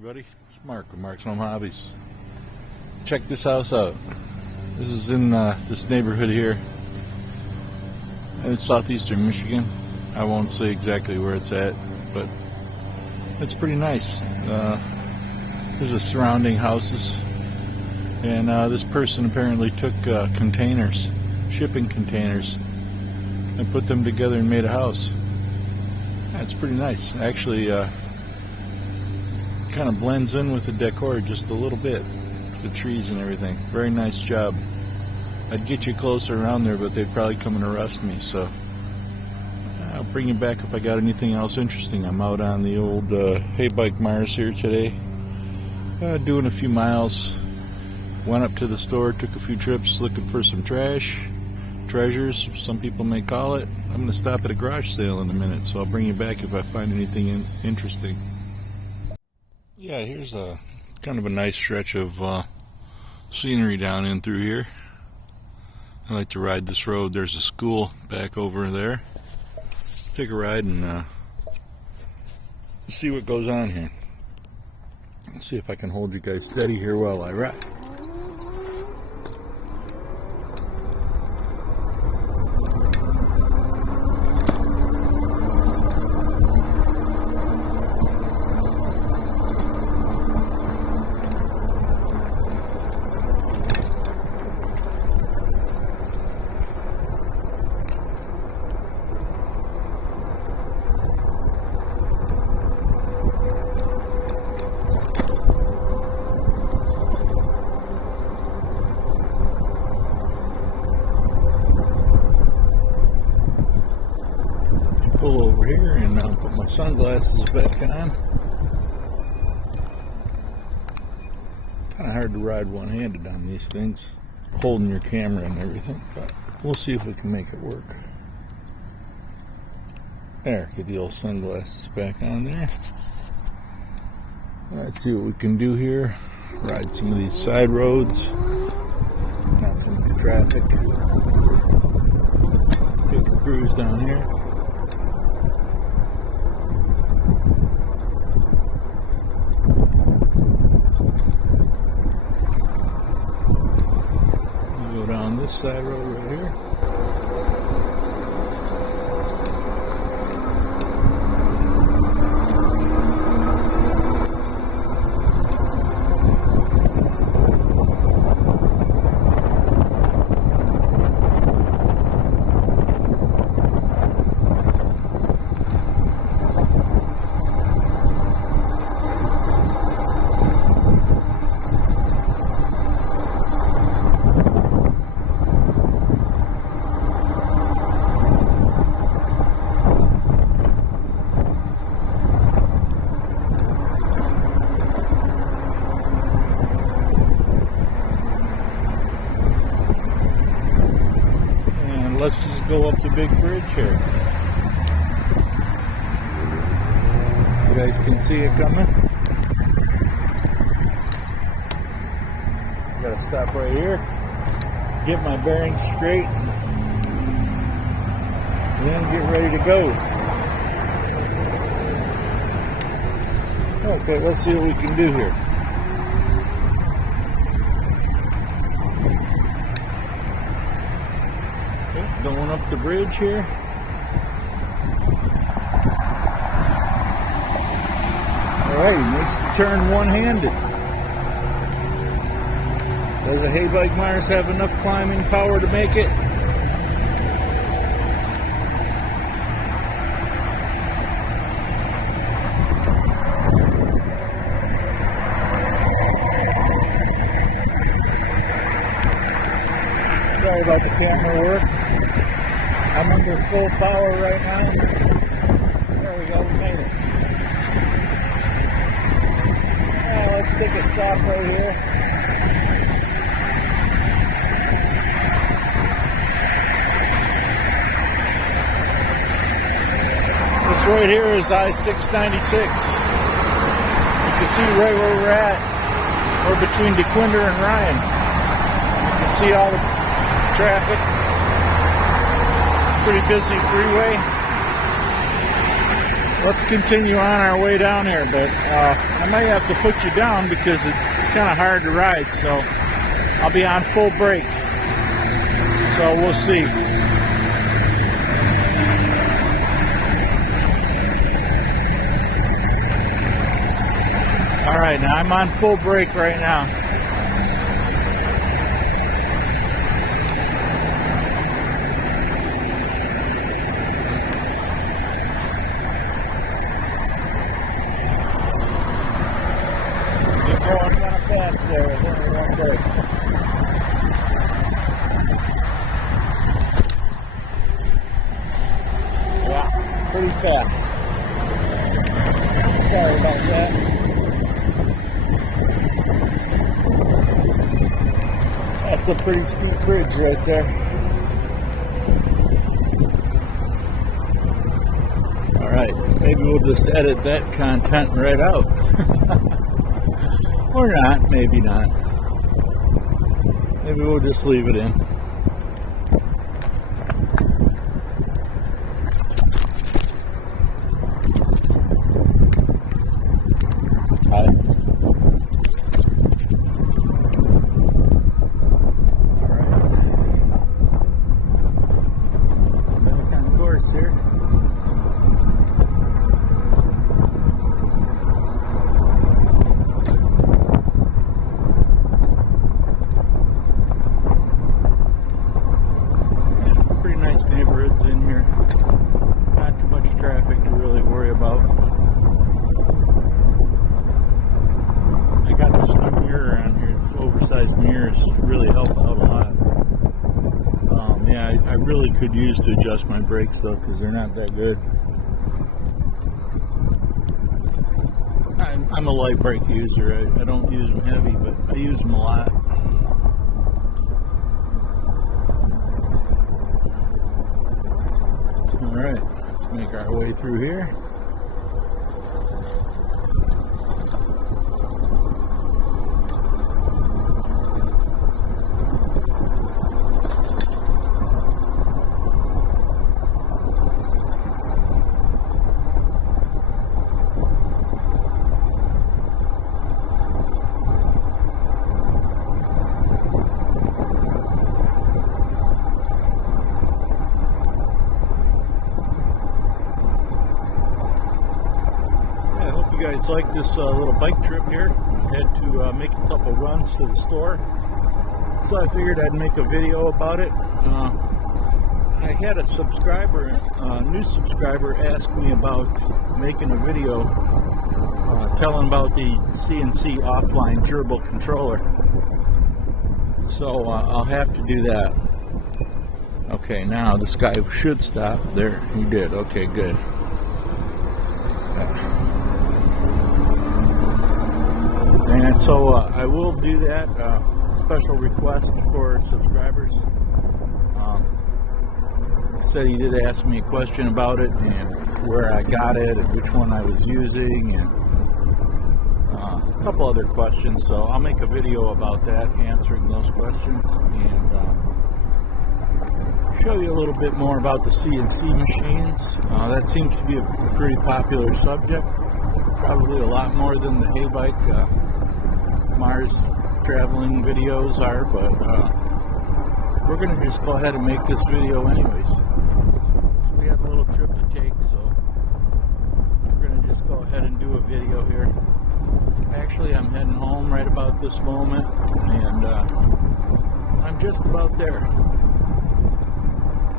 everybody, it's Mark with Mark's Home Hobbies. Check this house out. This is in this neighborhood here in southeastern Michigan. I won't say exactly where it's at, but it's pretty nice. There's the surrounding houses, and this person apparently took containers, shipping containers, and put them together and made a house. That's pretty nice. Actually, kind of blends in with the decor just a little bit, the trees and everything. Very nice job. I'd get you closer around there, but they'd probably come and arrest me, so I'll bring you back if I got anything else interesting. I'm out on the old Heybike Mars here today, doing a few miles. Went up to the store, took a few trips looking for some treasures, some people may call it. I'm going to stop at a garage sale in a minute, so I'll bring you back if I find anything interesting. Yeah, here's a kind of a nice stretch of scenery down in through here. I like to ride this road. There's a school back over there. Take a ride and see what goes on here. Let's see if I can hold you guys steady here while I ride. Pull over here and I'll put my sunglasses back on. Kind of hard to ride one-handed on these things, holding your camera and everything, but we'll see if we can make it work. There, get the old sunglasses back on there. Let's see what we can do here. Ride some of these side roads. Not so much traffic. Take a cruise down here. On this side road right here. Let's just go up the big bridge here. You guys can see it coming. Gotta stop right here, get my bearings straight, and then get ready to go. Okay, let's see what we can do here. Going up the bridge here. Alright, he makes the turn one-handed. Does a Heybike Mars have enough climbing power to make it? Sorry about the camera work. I'm under full power right now. There we go, we made it. Let's take a stop right here. This right here is I-696. You can see right where we're at. We're between DeQuinder and Ryan. You can see all the traffic. Pretty busy freeway. let's continue on our way down here, but I might have to put you down because it's kind of hard to ride, so I'll be on full brake. So we'll see. All right, now I'm on full brake right now. You're going kind of fast there with only one brake. Yeah, pretty fast. Sorry about that. That's a pretty steep bridge right there. Alright, maybe we'll just edit that content right out. Or not, maybe not. Maybe we'll just leave it in. Here. Pretty nice neighborhoods in here. Not too much traffic to really worry about. I got this new mirror on here. Oversized mirrors really help out a lot. Yeah, I really could use to adjust my brakes though, because they're not that good. I'm a light brake user. I don't use them heavy, but I use them a lot. Alright, let's make our way through here. You guys like this little bike trip here. I had to make a couple runs to the store, so I figured I'd make a video about it. I had a subscriber, new subscriber, ask me about making a video telling about the CNC offline gerbil controller, so I'll have to do that. Okay, now this guy should stop. There, he did. Okay, good. And so I will do that, special request for subscribers. Said he did ask me a question about it and where I got it and which one I was using and a couple other questions. So I'll make a video about that, answering those questions, and show you a little bit more about the CNC machines. That seems to be a pretty popular subject, probably a lot more than the Heybike Mars traveling videos are, but we're going to just go ahead and make this video anyways. So we have a little trip to take, so we're going to just go ahead and do a video here. Actually, I'm heading home right about this moment, and I'm just about there.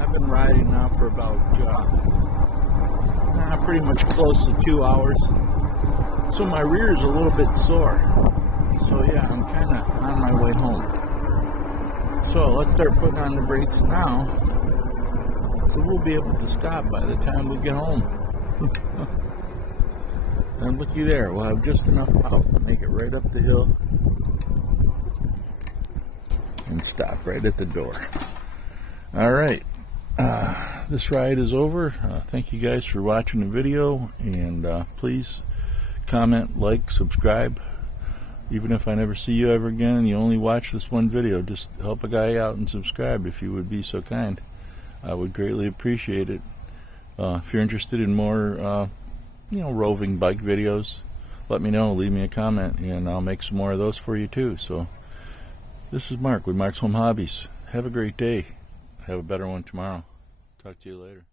I've been riding now for about pretty much close to 2 hours, so my rear is a little bit sore. So yeah, I'm kind of on my way home. So let's start putting on the brakes now, so we'll be able to stop by the time we get home. And looky there, we'll have just enough power to make it right up the hill and stop right at the door. Alright, this ride is over. Thank you guys for watching the video, and please comment, like, subscribe. Even if I never see you ever again and you only watch this one video, just help a guy out and subscribe if you would be so kind. I would greatly appreciate it. If you're interested in more roving bike videos, let me know. Leave me a comment, and I'll make some more of those for you too. So this is Mark with Mark's Home Hobbies. Have a great day. Have a better one tomorrow. Talk to you later.